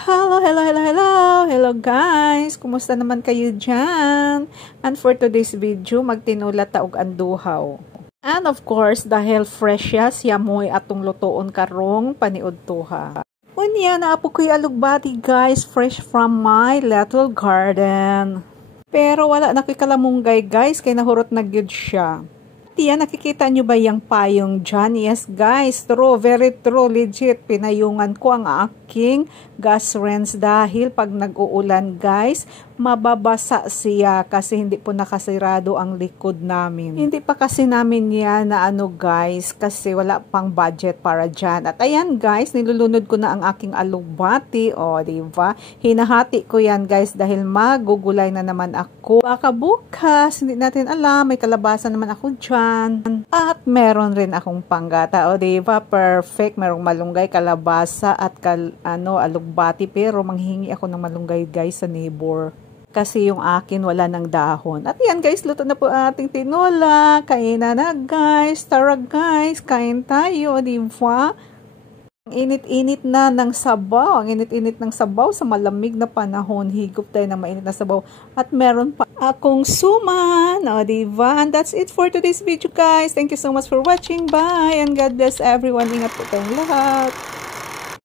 Hello, hello, hello, hello! Hello guys! Kumusta naman kayo dyan? And for today's video, magtinula taog ang duhaw. And of course, dahil fresh siya mo'y atong lutoon karong paniud tuha. Unya, naapo ko'y alugbati guys, fresh from my little garden. Pero wala na ko'y kalamunggay guys, kay nahurot na gyud siya. Tiyan, nakikita nyo ba yung payong dyan? Yes guys, true, very true, legit. Pinayungan ko ang aking gas rinse dahil pag nag-uulan guys, mababasa siya kasi hindi po nakasirado ang likod namin. Hindi pa kasi namin yan na guys, kasi wala pang budget para dyan. At ayan guys, nilulunod ko na ang aking alugbati. O, diba? Hinahati ko yan guys dahil magugulay na naman ako. Baka bukas, hindi natin alam, may kalabasa naman ako dyan. At meron rin akong panggata. O, diba? Perfect. Merong malunggay, kalabasa at alugbati. Pero manghingi ako ng malunggay guys sa neighbor. Kasi yung akin wala ng dahon. At yan guys, luto na po ating tinola. Kain na guys. Tara guys, kain tayo. Diba? Ang init-init na ng sabaw. Ang init-init ng sabaw sa malamig na panahon. Higop tayo ng mainit na sabaw. At meron pa akong suman. O diba? And that's it for today's video guys. Thank you so much for watching. Bye! And God bless everyone. Ingat po tayong lahat.